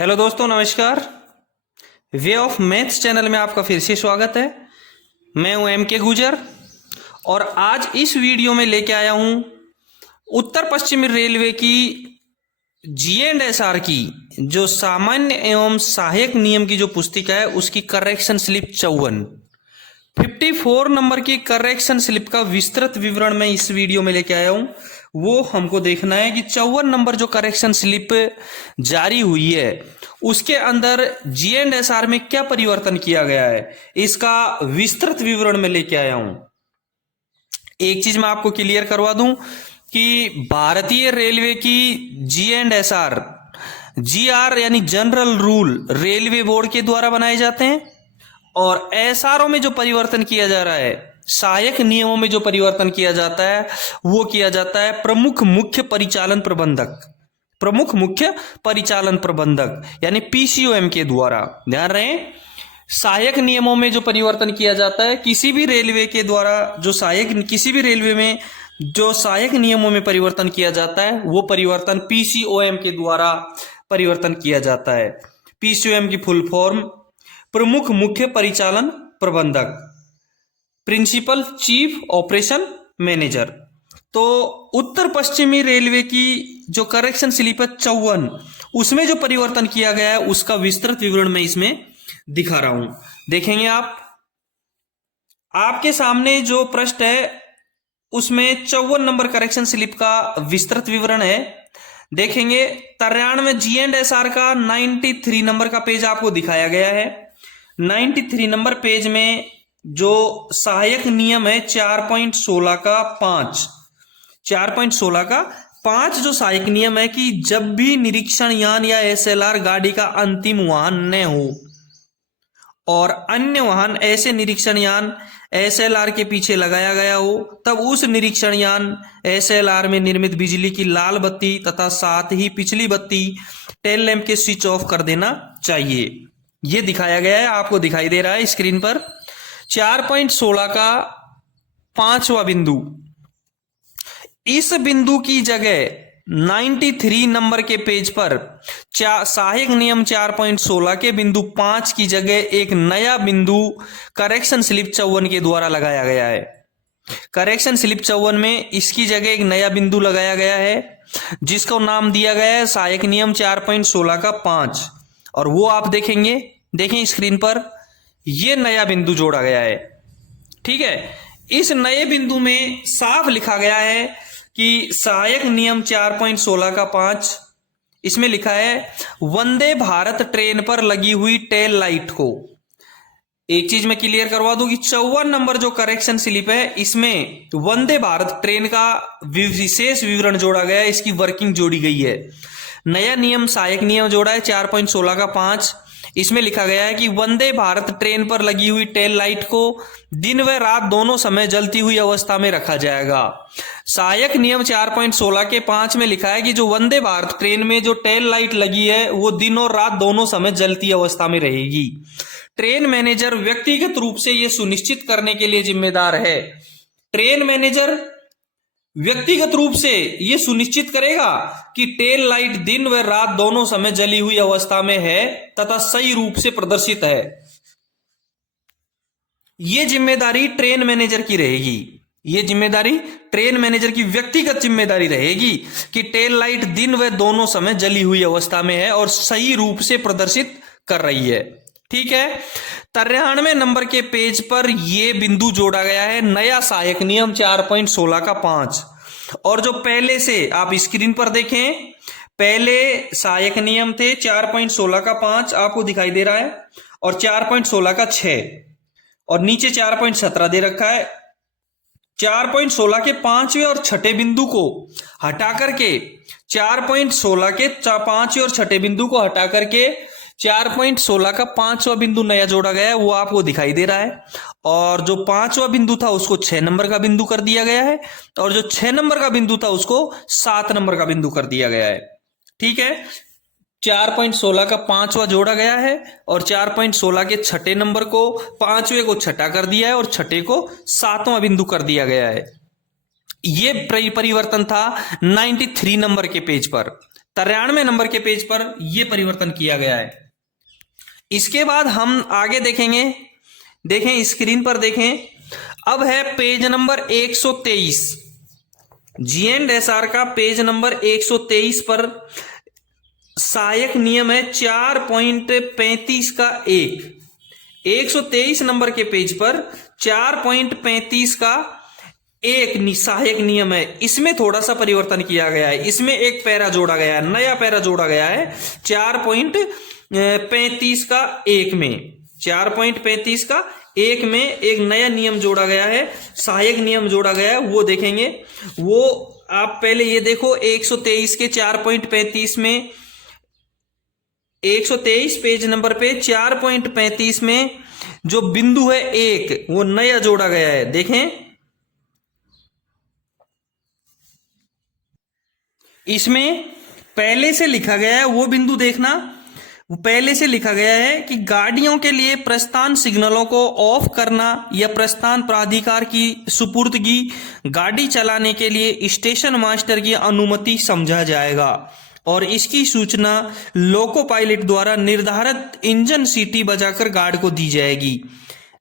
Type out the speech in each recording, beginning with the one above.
Hello दोस्तों, नमस्कार। Way of maths channel में आपका फिर से स्वागत है। मैं हूं एम के गुजर और आज इस वीडियो में लेके आया हूं उत्तर पश्चिमी रेलवे की G&SR की जो सामान्य एवं सहायक नियम की जो पुस्तिका है उसकी करेक्शन स्लिप 54 नंबर की करेक्शन स्लिप का विस्तृत विवरण मैं इस वीडियो में लेके आया हूं। वो हमको देखना है कि 54 नंबर जो करेक्शन स्लिप जारी हुई है उसके अंदर G&SR में क्या परिवर्तन किया गया है, इसका विस्तृत विवरण में लेके आया हूं। एक चीज मैं आपको क्लियर करवा दूं कि भारतीय रेलवे की G&SR GR यानी जनरल रूल रेलवे बोर्ड के द्वारा बनाए जाते हैं और एसआरओ में जो परिवर्तन किया जा रहा है, सहायक नियमों में जो परिवर्तन किया जाता है वो किया जाता है प्रमुख मुख्य परिचालन प्रबंधक यानी पीसीओएम के द्वारा। ध्यान रहे, सहायक नियमों में जो परिवर्तन किया जाता है किसी भी रेलवे के द्वारा किसी भी रेलवे में जो सहायक नियमों में परिवर्तन किया जाता है वो परिवर्तन पीसीओएम के द्वारा परिवर्तन किया जाता है। पीसीओएम की फुल फॉर्म प्रमुख मुख्य परिचालन प्रबंधक, प्रिंसिपल चीफ ऑपरेशन मैनेजर। तो उत्तर पश्चिमी रेलवे की जो करेक्शन स्लिप है 54, उसमें जो परिवर्तन किया गया है उसका विस्तृत विवरण मैं इसमें दिखा रहा हूं। देखेंगे आपके सामने जो पृष्ठ है उसमें 54 नंबर करेक्शन स्लिप का विस्तृत विवरण है। देखेंगे 93 G&SR का 93 नंबर का पेज आपको दिखाया गया है। 93 नंबर पेज में जो सहायक नियम है 4.16 का 5 जो सहायक नियम है कि जब भी निरीक्षण यान या एसएलआर गाड़ी का अंतिम वाहन न हो और अन्य वाहन ऐसे निरीक्षण यान एसएलआर के पीछे लगाया गया हो, तब उस निरीक्षण यान एसएलआर में निर्मित बिजली की लाल बत्ती तथा साथ ही पिछली बत्ती टेल लैंप के स्विच ऑफ कर देना चाहिए। ये दिखाया गया है, आपको दिखाई दे रहा है स्क्रीन पर। 4.16 का 5वां बिंदु, इस बिंदु की जगह 93 नंबर के पेज पर सहायक नियम 4.16 के बिंदु 5 की जगह एक नया बिंदु करेक्शन स्लिप 54 के द्वारा लगाया गया है। करेक्शन स्लिप 54 में इसकी जगह एक नया बिंदु लगाया गया है जिसको नाम दिया गया है सहायक नियम 4.16 का 5, और वो आप देखें स्क्रीन पर, ये नया बिंदु जोड़ा गया है। ठीक है, इस नए बिंदु में साफ लिखा गया है कि सहायक नियम 4.16 का 5, इसमें लिखा है वंदे भारत ट्रेन पर लगी हुई टेल लाइट को। एक चीज मैं क्लियर करवा दूं कि 54 नंबर जो करेक्शन स्लिप है इसमें वंदे भारत ट्रेन का विशेष विवरण जोड़ा गया है, इसकी वर्किंग जोड़ी गई है। नया नियम सहायक नियम जोड़ा है 4.16 का 5, इसमें लिखा गया है कि वंदे भारत ट्रेन पर लगी हुई टेल लाइट को दिन व रात दोनों समय जलती हुई अवस्था में रखा जाएगा। सहायक नियम 4.16 के 5 में लिखा है कि जो वंदे भारत ट्रेन में जो टेल लाइट लगी है वो दिन और रात दोनों समय जलती अवस्था में रहेगी। ट्रेन मैनेजर व्यक्तिगत रूप से यह सुनिश्चित करने के लिए जिम्मेदार है। ट्रेन मैनेजर व्यक्तिगत रूप से यह सुनिश्चित करेगा कि टेल लाइट दिन व रात दोनों समय जली हुई अवस्था में है तथा सही रूप से प्रदर्शित है। यह जिम्मेदारी ट्रेन मैनेजर की रहेगी। यह जिम्मेदारी ट्रेन मैनेजर की व्यक्तिगत जिम्मेदारी रहेगी कि टेल लाइट दिन व दोनों समय जली हुई अवस्था में है और सही रूप से प्रदर्शित कर रही है। ठीक है, 93 नंबर के पेज पर यह बिंदु जोड़ा गया है नया सहायक नियम 4.16 का 5, और जो पहले से आप स्क्रीन पर देखें, पहले सहायक नियम थे 4.16 का 5 आपको दिखाई दे रहा है, और 4.16 का 6, और नीचे 4.17 दे रखा है। 4.16 के 5वें और 6ठे बिंदु को हटा करके 4.16 के 5वें और 6ठे बिंदु को हटा करके 4.16 का 5वां बिंदु नया जोड़ा गया है, वो आपको दिखाई दे रहा है। और जो 5वां बिंदु था उसको 6 नंबर का बिंदु कर दिया गया है, और जो 6 नंबर का बिंदु था उसको 7 नंबर का बिंदु कर दिया गया है। ठीक है, 4.16 का 5वां जोड़ा गया है और 4.16 के 6ठे नंबर को 5वें को 6ठा कर दिया है और 6ठे को 7वां बिंदु कर दिया गया है। यह परिवर्तन था 93 नंबर के पेज पर। 93 नंबर के पेज पर यह परिवर्तन किया गया है। इसके बाद हम आगे देखेंगे, देखें स्क्रीन पर देखें, अब है पेज नंबर 123, G&SR का पेज नंबर 123 पर सहायक नियम है 4.35 का 123 नंबर के पेज पर 4.35 का एक सहायक नियम है। इसमें थोड़ा सा परिवर्तन किया गया है, इसमें एक पैरा जोड़ा गया है, नया पैरा जोड़ा गया है 4.35 का 1 में, 4.35 का 1 में एक नया नियम जोड़ा गया है, सहायक नियम जोड़ा गया है, वो देखेंगे। वो आप पहले ये देखो 123 के 4.35 में, 123 पेज नंबर पे 4.35 में जो बिंदु है 1, वो नया जोड़ा गया है। देखें इसमें पहले से लिखा गया है, वो बिंदु देखना, वो पहले से लिखा गया है कि गाड़ियों के लिए प्रस्थान सिग्नलों को ऑफ करना या प्रस्थान प्राधिकार की सुपुर्दगी गाड़ी चलाने के लिए स्टेशन मास्टर की अनुमति समझा जाएगा और इसकी सूचना लोको पायलट द्वारा निर्धारित इंजन सीटी बजाकर गार्ड को दी जाएगी।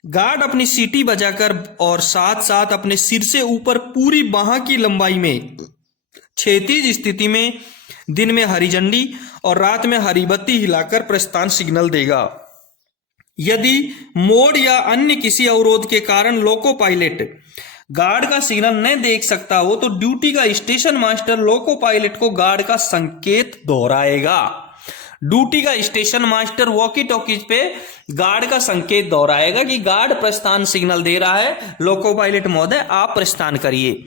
गार्ड अपनी सीटी बजाकर और साथ साथ अपने सिर से ऊपर पूरी बाह की लंबाई में क्षैतिज स्थिति में दिन में हरी झंडी और रात में हरी बत्ती हिलाकर प्रस्थान सिग्नल देगा। यदि मोड़ या अन्य किसी अवरोध के कारण लोको पायलट गार्ड का सिग्नल न देख सकता हो तो ड्यूटी का स्टेशन मास्टर लोको पायलट को गार्ड का संकेत दोहराएगा। ड्यूटी का स्टेशन मास्टर वॉकी टॉकीज पे गार्ड का संकेत दोहराएगा कि गार्ड प्रस्थान सिग्नल दे रहा है, लोको पायलट महोदय आप प्रस्थान करिए।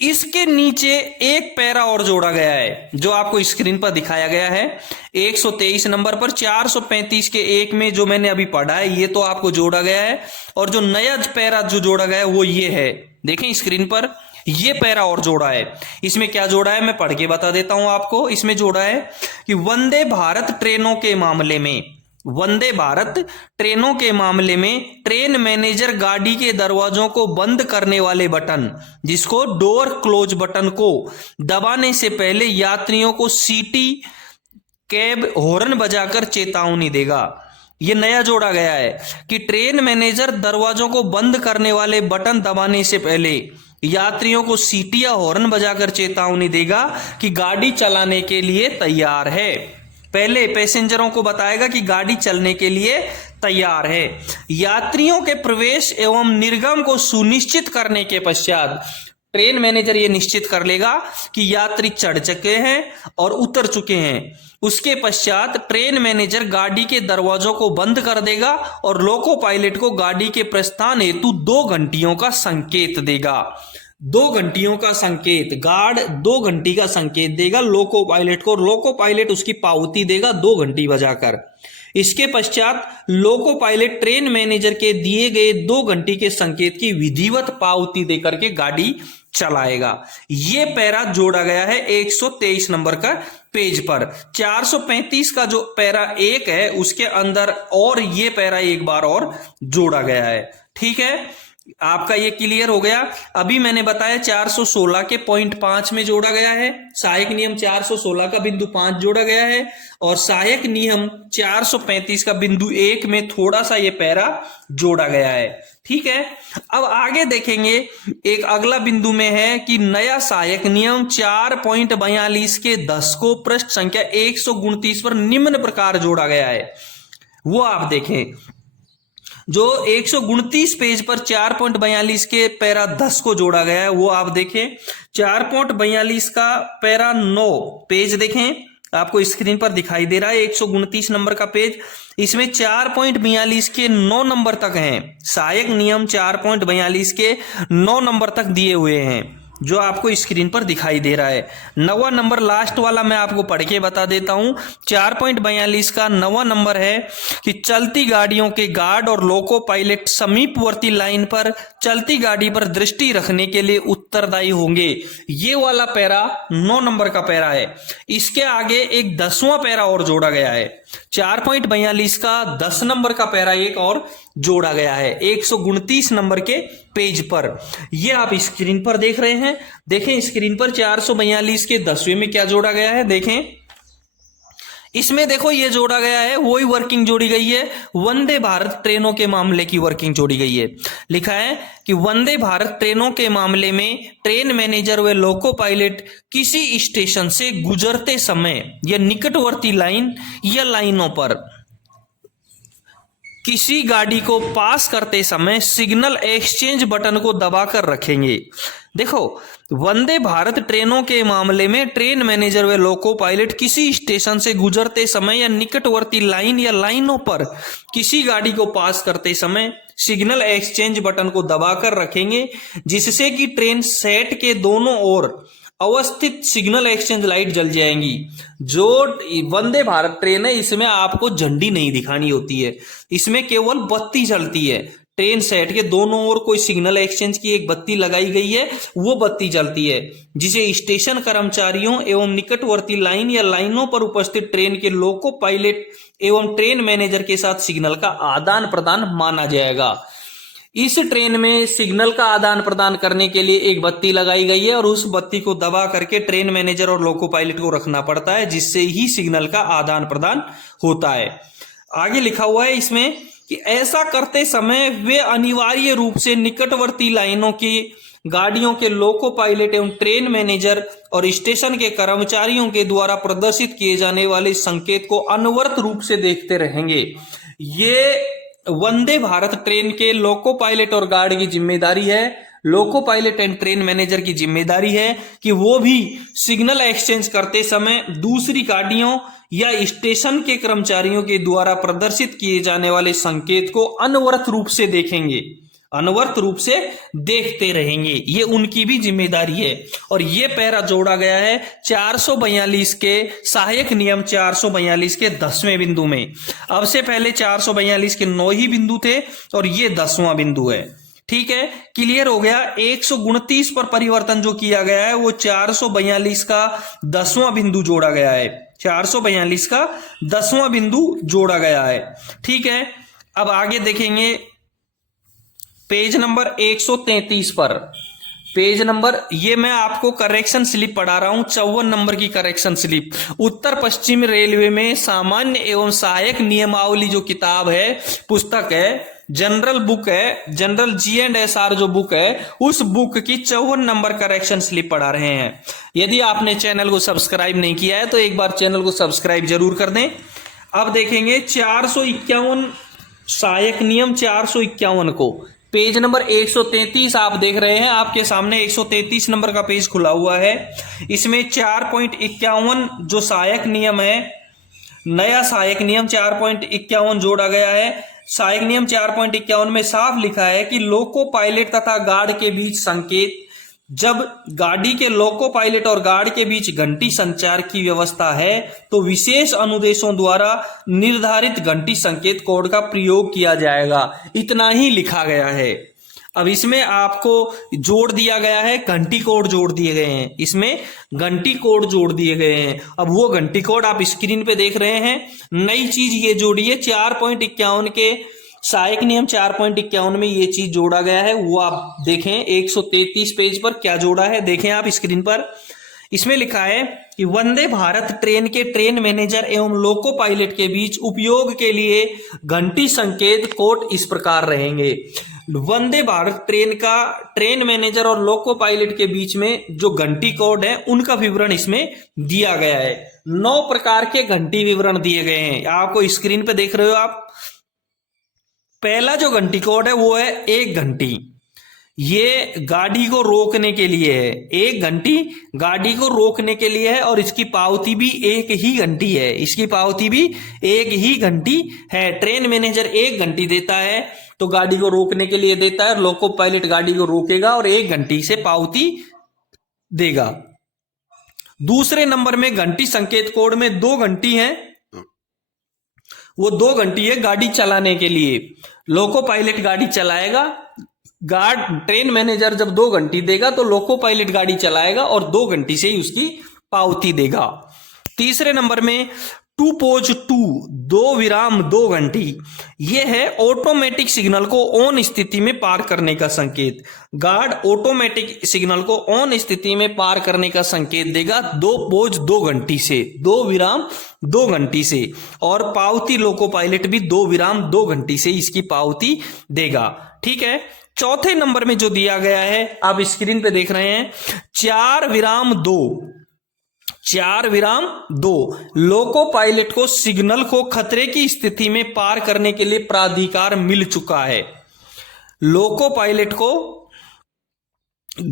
इसके नीचे एक पैरा और जोड़ा गया है जो आपको स्क्रीन पर दिखाया गया है 123 नंबर पर 435 के 1 में, जो मैंने अभी पढ़ा है ये तो आपको जोड़ा गया है, और जो नया पैरा जो जोड़ा गया है वो ये है। देखें स्क्रीन पर ये पैरा और जोड़ा है। इसमें क्या जोड़ा है मैं पढ़ के बता देता हूं आपको। इसमें जोड़ा है कि वंदे भारत ट्रेनों के मामले में, वंदे भारत ट्रेनों के मामले में ट्रेन मैनेजर गाड़ी के दरवाजों को बंद करने वाले बटन, जिसको डोर क्लोज बटन को दबाने से पहले यात्रियों को सीटी कैब हॉर्न बजाकर चेतावनी देगा। ये नया जोड़ा गया है कि ट्रेन मैनेजर दरवाजों को बंद करने वाले बटन दबाने से पहले यात्रियों को सीटी या हॉर्न बजाकर चेतावनी देगा कि गाड़ी चलाने के लिए तैयार है। पहले पैसेंजरों को बताएगा कि गाड़ी चलने के लिए तैयार है। यात्रियों के प्रवेश एवं निर्गम को सुनिश्चित करने के पश्चात ट्रेन मैनेजर ये निश्चित कर लेगा कि यात्री चढ़ चुके हैं और उतर चुके हैं। उसके पश्चात ट्रेन मैनेजर गाड़ी के दरवाजों को बंद कर देगा और लोको पायलट को गाड़ी के प्रस्थान हेतु 2 घंटियों का संकेत देगा। 2 घंटियों का संकेत, गार्ड 2 घंटी का संकेत देगा लोको पायलट को, लोको पायलट उसकी पावती देगा 2 घंटी बजाकर। इसके पश्चात लोको पायलट ट्रेन मैनेजर के दिए गए 2 घंटी के संकेत की विधिवत पावती देकर के गाड़ी चलाएगा। ये पैरा जोड़ा गया है 123 नंबर का पेज पर। 435 का जो पैरा 1 है उसके अंदर और ये पैरा एक बार और जोड़ा गया है। ठीक है, आपका ये क्लियर हो गया। अभी मैंने बताया 416 के पॉइंट 5 में जोड़ा गया है, सहायक नियम 416 का बिंदु 5 जोड़ा गया है, और सहायक नियम 435 का बिंदु 1 में थोड़ा सा ये पैरा जोड़ा गया है। ठीक है, अब आगे देखेंगे एक अगला बिंदु में है कि नया सहायक नियम 4.42 के 10 को पृष्ठ संख्या 129 पर निम्न प्रकार जोड़ा गया है। वो आप देखें, जो 129 पेज पर 4.42 के पैरा 10 को जोड़ा गया है वो आप देखें। 4.42 का पैरा 9 पेज देखें, आपको स्क्रीन पर दिखाई दे रहा है 129 नंबर का पेज। इसमें 4.42 के 9 नंबर तक हैं। सहायक नियम 4.42 के 9 नंबर तक दिए हुए हैं जो आपको स्क्रीन पर दिखाई दे रहा है। 9वां नंबर लास्ट वाला मैं आपको पढ़ के बता देता हूं। 4.42 का 9वां नंबर है कि चलती गाड़ियों के गार्ड और लोको पायलट समीपवर्ती लाइन पर चलती गाड़ी पर दृष्टि रखने के लिए उत्तरदायी होंगे। ये वाला पैरा 9 नंबर का पैरा है। इसके आगे एक 10वां पैरा और जोड़ा गया है। 4.42 का 10 नंबर का पैरा एक और जोड़ा गया है 129 नंबर के पेज पर। ये आप स्क्रीन पर देख रहे हैं। देखें स्क्रीन पर 442 के 10वें में क्या जोड़ा गया है, देखें इसमें देखो ये जोड़ा गया है, वही वर्किंग जोड़ी गई है, वंदे भारत ट्रेनों के मामले की वर्किंग जोड़ी गई है। लिखा है कि वंदे भारत ट्रेनों के मामले में ट्रेन मैनेजर व लोको पायलट किसी स्टेशन से गुजरते समय या निकटवर्ती लाइन या लाइनों पर किसी गाड़ी को पास करते समय सिग्नल एक्सचेंज बटन को दबाकर रखेंगे। देखो, वंदे भारत ट्रेनों के मामले में ट्रेन मैनेजर व लोको पायलट किसी स्टेशन से गुजरते समय या निकटवर्ती लाइन या लाइनों पर किसी गाड़ी को पास करते समय सिग्नल एक्सचेंज बटन को दबाकर रखेंगे, जिससे कि ट्रेन सेट के दोनों ओर अवस्थित सिग्नल एक्सचेंज लाइट जल जाएंगी। जो वंदे भारत ट्रेन है इसमें आपको झंडी नहीं दिखानी होती है, इसमें केवल बत्ती जलती है। ट्रेन सेट के दोनों ओर कोई सिग्नल एक्सचेंज की एक बत्ती लगाई गई है, वो बत्ती जलती है, जिसे स्टेशन कर्मचारियों एवं निकटवर्ती लाइन या लाइनों पर उपस्थित ट्रेन के लोको पायलट एवं ट्रेन मैनेजर के साथ सिग्नल का आदान प्रदान माना जाएगा। इस ट्रेन में सिग्नल का आदान प्रदान करने के लिए एक बत्ती लगाई गई है और उस बत्ती को दबा करके ट्रेन मैनेजर और लोको पायलट को रखना पड़ता है, जिससे ही सिग्नल का आदान प्रदान होता है। आगे लिखा हुआ है इसमें कि ऐसा करते समय वे अनिवार्य रूप से निकटवर्ती लाइनों की गाड़ियों के लोको पायलट एवं ट्रेन मैनेजर और स्टेशन के कर्मचारियों के द्वारा प्रदर्शित किए जाने वाले संकेत को अनवरत रूप से देखते रहेंगे। ये वंदे भारत ट्रेन के लोको पायलट और गार्ड की जिम्मेदारी है, loco pilot and train manager की जिम्मेदारी है कि वो भी सिग्नल एक्सचेंज करते समय दूसरी गाड़ियों या स्टेशन के कर्मचारियों के द्वारा प्रदर्शित किए जाने वाले संकेत को अनवरत रूप से देखेंगे, अनवरत रूप से देखते रहेंगे। ये उनकी भी जिम्मेदारी है। और ये पैरा जोड़ा गया है 442 के सहायक नियम 442 के 10वें बिंदु में। अब से पहले 442 के 9 ही बिंदु थे और ये 10वां बिंदु है। ठीक है, क्लियर हो गया। 129 पर परिवर्तन जो किया गया है वो 442 का 10वां बिंदु जोड़ा गया है, 442 का 10वां बिंदु जोड़ा गया है। ठीक है, अब आगे देखेंगे पेज नंबर 133 पर। पेज नंबर, ये मैं आपको करेक्शन स्लिप पढ़ा रहा हूं, 54 नंबर की करेक्शन स्लिप। उत्तर पश्चिम रेलवे में सामान्य एवं सहायक नियमावली जो किताब है, पुस्तक है, जनरल बुक है, जनरल G&SR जो बुक है, उस बुक की 54 नंबर करेक्शन स्लिप पढ़ा रहे हैं। यदि आपने चैनल को सब्सक्राइब नहीं किया है तो एक बार चैनल को सब्सक्राइब जरूर कर दें। अब देखेंगे 451 सहायक नियम 451 को, पेज नंबर 133 आप देख रहे हैं, आपके सामने 133 नंबर का पेज खुला हुआ है। इसमें 4.51 जो सहायक नियम है, नया सहायक नियम 4.51 जोड़ा गया है। सहायक नियम 4.51 में साफ लिखा है कि लोको पायलट तथा गार्ड के बीच संकेत, जब गाड़ी के लोको पायलट और गार्ड के बीच घंटी संचार की व्यवस्था है तो विशेष अनुदेशों द्वारा निर्धारित घंटी संकेत कोड का प्रयोग किया जाएगा। इतना ही लिखा गया है। अब इसमें आपको जोड़ दिया गया है, घंटी कोड जोड़ दिए गए हैं, इसमें घंटी कोड जोड़ दिए गए हैं। अब वो घंटी कोड आप स्क्रीन पे देख रहे हैं। नई चीज ये जोड़ी है 4.51 के सहायक नियम 4.51 में ये चीज जोड़ा गया है, वो आप देखें 133 पेज पर क्या जोड़ा है, देखें आप स्क्रीन पर। इसमें लिखा है कि वंदे भारत ट्रेन के ट्रेन मैनेजर एवं लोको पायलट के बीच उपयोग के लिए घंटी संकेत कोड इस प्रकार रहेंगे। वंदे भारत ट्रेन का ट्रेन मैनेजर और लोको पायलट के बीच में जो घंटी कोड है उनका विवरण इसमें दिया गया है। 9 प्रकार के घंटी विवरण दिए गए हैं, आपको स्क्रीन पे देख रहे हो आप। पहला जो घंटी कोड है वो है 1 घंटी, ये गाड़ी को रोकने के लिए है। 1 घंटी गाड़ी को रोकने के लिए है और इसकी पावती भी 1 ही घंटी है, इसकी पावती भी 1 ही घंटी है। ट्रेन मैनेजर 1 घंटी देता है तो गाड़ी को रोकने के लिए देता है, लोको पायलट गाड़ी को रोकेगा और 1 घंटी से पावती देगा। दूसरे नंबर में घंटी संकेत कोड में 2 घंटी है, वो 2 घंटी है गाड़ी चलाने के लिए। लोको पायलट गाड़ी चलाएगा, गार्ड ट्रेन मैनेजर जब 2 घंटी देगा तो लोको पायलट गाड़ी चलाएगा और 2 घंटी से ही उसकी पावती देगा। तीसरे नंबर में टू पोज टू, 2 घंटी, यह है ऑटोमेटिक सिग्नल को ऑन स्थिति में पार करने का संकेत। गार्ड ऑटोमेटिक सिग्नल को ऑन स्थिति में पार करने का संकेत देगा 2 पोज 2 घंटी से, 2 घंटी से। और पावती लोको पायलट भी 2 घंटी से इसकी पावती देगा। ठीक है। चौथे नंबर में जो दिया गया है आप स्क्रीन पे देख रहे हैं, 4:2 लोको पायलट को सिग्नल को खतरे की स्थिति में पार करने के लिए प्राधिकार मिल चुका है। लोको पायलट को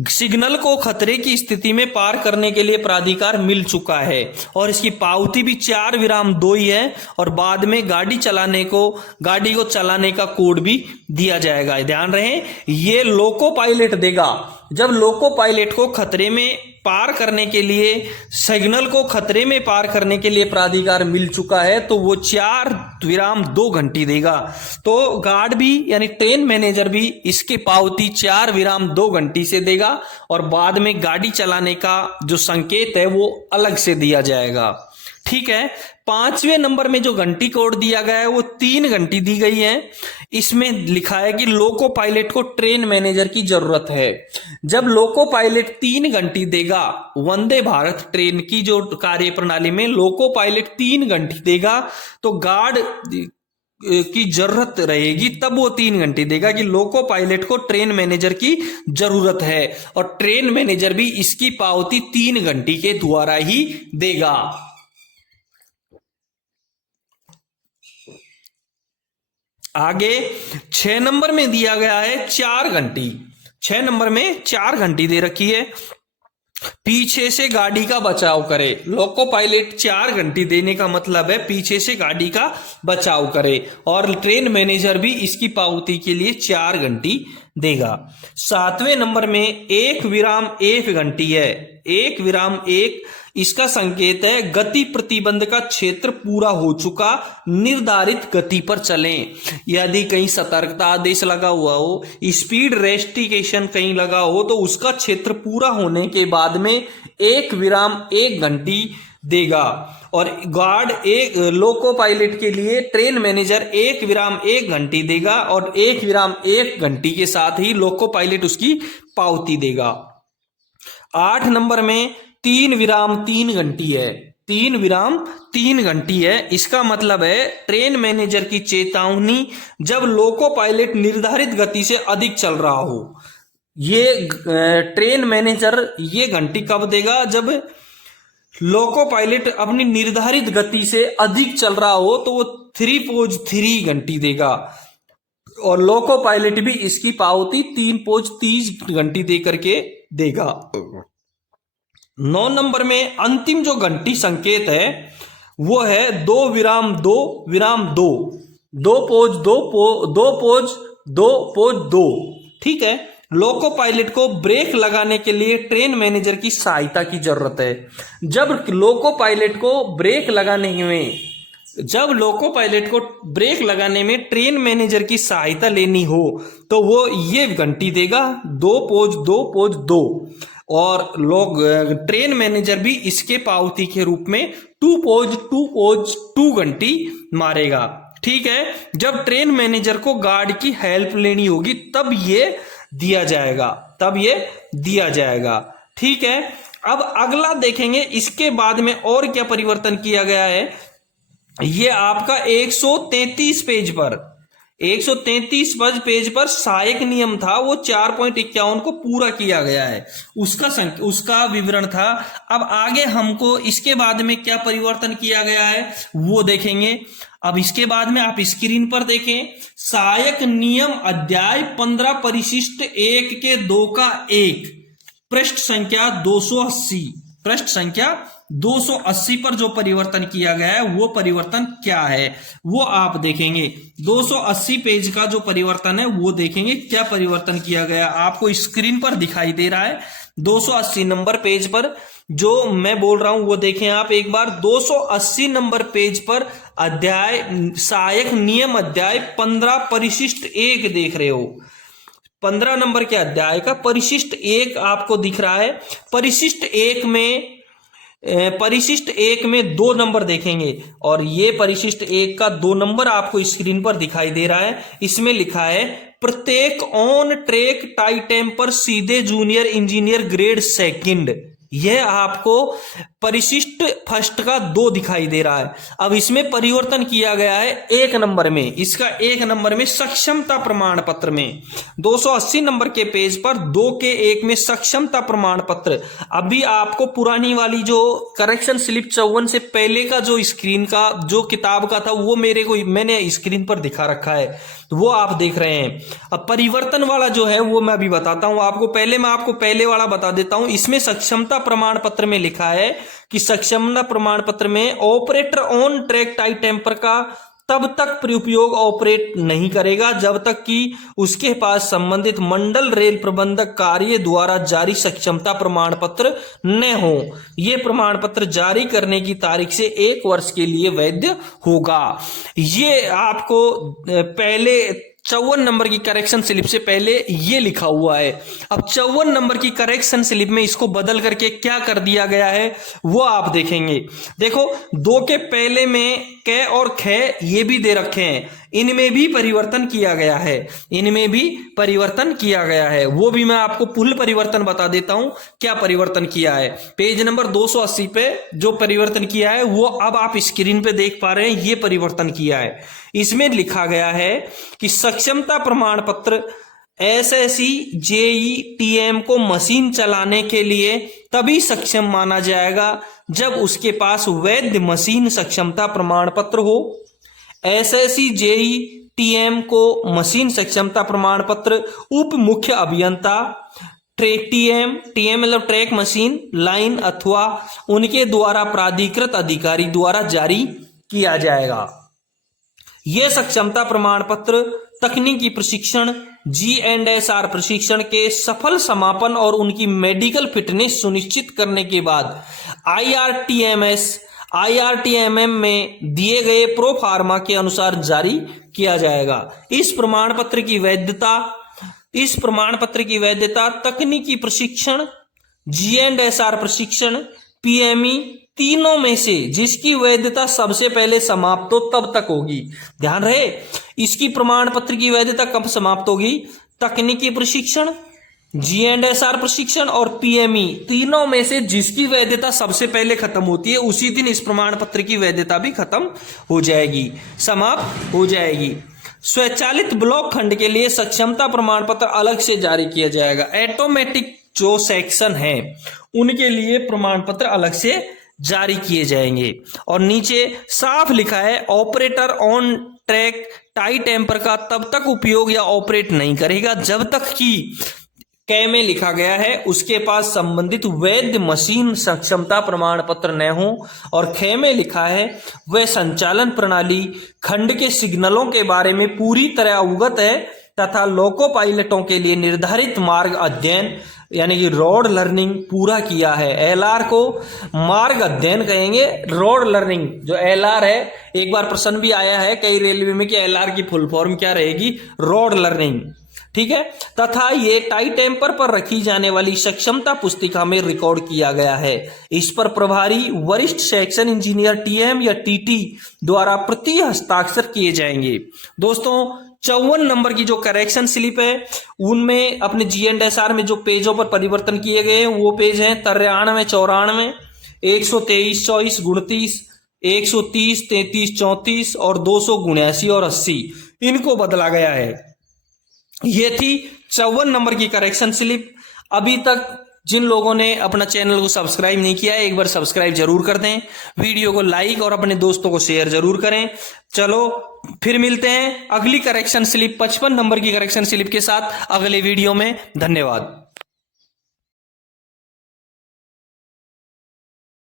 सिग्नल को खतरे की स्थिति में पार करने के लिए प्राधिकार मिल चुका है और इसकी पावती भी 4:2 ही है। और बाद में गाड़ी को चलाने का कोड भी दिया जाएगा। ध्यान रहे, ये लोको पायलट देगा। जब लोको पायलट को खतरे में पार करने के लिए, सिग्नल को खतरे में पार करने के लिए प्राधिकार मिल चुका है तो वो 4:2 घंटी देगा। तो गार्ड भी यानी ट्रेन मैनेजर भी इसकी पावती 4:2 घंटी से देगा और बाद में गाड़ी चलाने का जो संकेत है वो अलग से दिया जाएगा। ठीक है। 5वें नंबर में जो घंटी कोड दिया गया है वो 3 घंटी दी गई है। इसमें लिखा है कि लोको पायलट को ट्रेन मैनेजर की जरूरत है। जब लोको पायलट 3 घंटी देगा, वंदे भारत ट्रेन की जो कार्य प्रणाली में लोको पायलट 3 घंटी देगा तो गार्ड की जरूरत रहेगी, तब वो 3 घंटे देगा कि लोको पायलट को ट्रेन मैनेजर की जरूरत है और ट्रेन मैनेजर भी इसकी पावती 3 घंटी के द्वारा ही देगा। आगे 6 नंबर में दिया गया है 4 घंटी। 6 नंबर में 4 घंटी दे रखी है, पीछे से गाड़ी का बचाव करे। लोको पायलट 4 घंटी देने का मतलब है पीछे से गाड़ी का बचाव करे और ट्रेन मैनेजर भी इसकी पावती के लिए 4 घंटी देगा। 7वें नंबर में 1:1 घंटी है। 1:1 इसका संकेत है गति प्रतिबंध का क्षेत्र पूरा हो चुका, निर्धारित गति पर चलें। यदि कहीं सतर्कता आदेश लगा हुआ हो, स्पीड रेस्ट्रिक्शन कहीं लगा हो तो उसका क्षेत्र पूरा होने के बाद में 1:1 घंटी देगा। और गार्ड लोको पायलट के लिए ट्रेन मैनेजर 1:1 घंटी देगा और 1:1 घंटी के साथ ही लोको पायलट उसकी पावती देगा। 8 नंबर में 3:3 घंटी है। 3:3 घंटी है। इसका मतलब है ट्रेन मैनेजर की चेतावनी जब लोको पायलट निर्धारित गति से अधिक चल रहा हो। ये ट्रेन मैनेजर ये घंटी कब देगा? जब लोको पायलट अपनी निर्धारित गति से अधिक चल रहा हो तो वो 3:3 घंटी देगा और लोको पायलट भी इसकी पावती 3:30 घंटी दे करके देगा। 9 नंबर में अंतिम जो घंटी संकेत है वो है 2:2:2, 2:2:2। ठीक है। लोको पायलट को ब्रेक लगाने के लिए ट्रेन मैनेजर की सहायता की जरूरत है। जब लोको पायलट को ब्रेक लगाने में ट्रेन मैनेजर की सहायता लेनी हो तो वो ये घंटी देगा 2:2:2 और ट्रेन मैनेजर भी इसके पावती के रूप में 2:2 घंटी मारेगा। ठीक है। जब ट्रेन मैनेजर को गार्ड की हेल्प लेनी होगी तब ये दिया जाएगा। ठीक है। अब अगला देखेंगे इसके बाद में और क्या परिवर्तन किया गया है। ये आपका 133 पेज पर सहायक नियम था, वो 4.51 को पूरा किया गया है, उसका विवरण था। अब आगे हमको इसके बाद में क्या परिवर्तन किया गया है वो देखेंगे। अब इसके बाद में आप स्क्रीन पर देखें, सहायक नियम अध्याय 15 परिशिष्ट 1 के 2 का 1 पृष्ठ संख्या 280 पर जो परिवर्तन किया गया है वो परिवर्तन क्या है वो आप देखेंगे। 280 पेज का जो परिवर्तन है वो देखेंगे क्या परिवर्तन किया गया, आपको स्क्रीन पर दिखाई दे रहा है। 280 नंबर पेज पर जो मैं बोल रहा हूं वो देखें आप एक बार। 280 नंबर पेज पर अध्याय सहायक नियम अध्याय 15 परिशिष्ट 1 देख रहे हो। 15 नंबर के अध्याय का परिशिष्ट 1 आपको दिख रहा है। परिशिष्ट 1 में परिशिष्ट 1 में 2 नंबर देखेंगे और ये परिशिष्ट 1 का 2 नंबर आपको स्क्रीन पर दिखाई दे रहा है। इसमें लिखा है प्रत्येक ऑन ट्रैक टाई टेम्पर सीधे जूनियर इंजीनियर ग्रेड सेकंड। यह आपको परिशिष्ट फर्स्ट का 2 दिखाई दे रहा है। अब इसमें परिवर्तन किया गया है 1 नंबर में, इसका 1 नंबर में सक्षमता प्रमाण पत्र में 280 नंबर के पेज पर 2 के 1 में सक्षमता प्रमाण पत्र। अभी आपको पुरानी वाली जो करेक्शन स्लिप 54 से पहले का जो स्क्रीन का जो किताब का था वो मैंने स्क्रीन पर दिखा रखा है, तो वो आप देख रहे हैं। अब परिवर्तन वाला जो है वो मैं अभी बताता हूं आपको। मैं आपको पहले वाला बता देता हूं। इसमें सक्षमता प्रमाण पत्र में लिखा है कि सक्षमता प्रमाण पत्र में operator on track tie tamper का तब तक प्रयुपयोग ऑपरेट नहीं करेगा जब तक कि उसके पास संबंधित मंडल रेल प्रबंधक कार्य द्वारा जारी सक्षमता प्रमाण पत्र न हो। यह प्रमाण पत्र जारी करने की तारीख से 1 वर्ष के लिए वैध होगा। ये आपको पहले 54 नंबर की करेक्शन स्लिप से पहले ये लिखा हुआ है। अब 54 नंबर की करेक्शन स्लिप में इसको बदल करके क्या कर दिया गया है वो आप देखेंगे। देखो 2 के पहले में क और ख ये भी दे रखे हैं, इनमें भी परिवर्तन किया गया है, इनमें भी परिवर्तन किया गया है। वो भी मैं आपको फुल परिवर्तन बता देता हूं क्या परिवर्तन किया है। पेज नंबर 280 पे जो परिवर्तन किया है वो अब आप स्क्रीन पे देख पा रहे हैं, ये परिवर्तन किया है। इसमें लिखा गया है कि सक्षमता प्रमाण पत्र एसएससी जेई टीएम को मशीन चलाने के लिए तभी सक्षम माना जाएगा जब उसके पास वैध मशीन सक्षमता प्रमाण पत्र हो। एसएससी जेई टीएम को मशीन सक्षमता प्रमाण पत्र उप मुख्य अभियंता टीएम मतलब ट्रैक मशीन लाइन अथवा उनके द्वारा प्राधिकृत अधिकारी द्वारा जारी किया जाएगा। यह सक्षमता प्रमाण पत्र तकनीकी प्रशिक्षण G&SR प्रशिक्षण के सफल समापन और उनकी मेडिकल फिटनेस सुनिश्चित करने के बाद IRTMM में दिए गए प्रो फार्मा के अनुसार जारी किया जाएगा। इस प्रमाण पत्र की वैधता तकनीकी प्रशिक्षण G&SR प्रशिक्षण PME तीनों में से जिसकी वैधता सबसे पहले समाप्त हो तब तक होगी। ध्यान रहे, इसकी प्रमाण पत्र की वैधता कब समाप्त होगी? तकनीकी प्रशिक्षण, G&SR प्रशिक्षण और PME तीनों में से जिसकी वैधता सबसे पहले खत्म होती है उसी दिन इस प्रमाण पत्र की वैधता भी खत्म हो जाएगी, समाप्त हो जाएगी। स्वचालित ब्लॉक खंड के लिए सक्षमता प्रमाण पत्र अलग से जारी किया जाएगा। ऑटोमेटिक जो सेक्शन है उनके लिए प्रमाण पत्र अलग से जारी किए जाएंगे। और नीचे साफ लिखा है operator on track tie tamper का तब तक उपयोग या ऑपरेट नहीं करेगा जब तक कि कै में लिखा गया है उसके पास संबंधित वैध मशीन सक्षमता प्रमाण पत्र न हो, और ख में लिखा है वह संचालन प्रणाली खंड के सिग्नलों के बारे में पूरी तरह अवगत है तथा लोको पायलटों के लिए निर्धारित मार्ग अध्ययन यानी कि रोड लर्निंग पूरा किया है। एलआर को मार्ग अध्ययन कहेंगे, रोड लर्निंग जो एलआर है, एक बार प्रश्न भी आया है कई रेलवे में कि एलआर की फुल फॉर्म क्या रहेगी? Road learning. ठीक है, तथा ये टाई टेम्पर पर रखी जाने वाली सक्षमता पुस्तिका में रिकॉर्ड किया गया है। इस पर प्रभारी वरिष्ठ सेक्शन इंजीनियर टीएम या टीटी द्वारा प्रति हस्ताक्षर किए जाएंगे। दोस्तों 54 नंबर की जो करेक्शन स्लिप है उनमें अपने G&SR में जो पेजों पर परिवर्तन किए गए हैं वो पेज हैं 93, 94, 123, 24, 29, 130, 33, 34 और 279 और 80 इनको बदला गया है। ये थी 54 नंबर की करेक्शन स्लिप। अभी तक जिन लोगों ने अपना चैनल को सब्सक्राइब नहीं किया है एक बार सब्सक्राइब जरूर कर दें, वीडियो को लाइक और अपने दोस्तों को शेयर जरूर करें। चलो फिर मिलते हैं अगली करेक्शन स्लिप 55 नंबर की करेक्शन स्लिप के साथ अगले वीडियो में। धन्यवाद।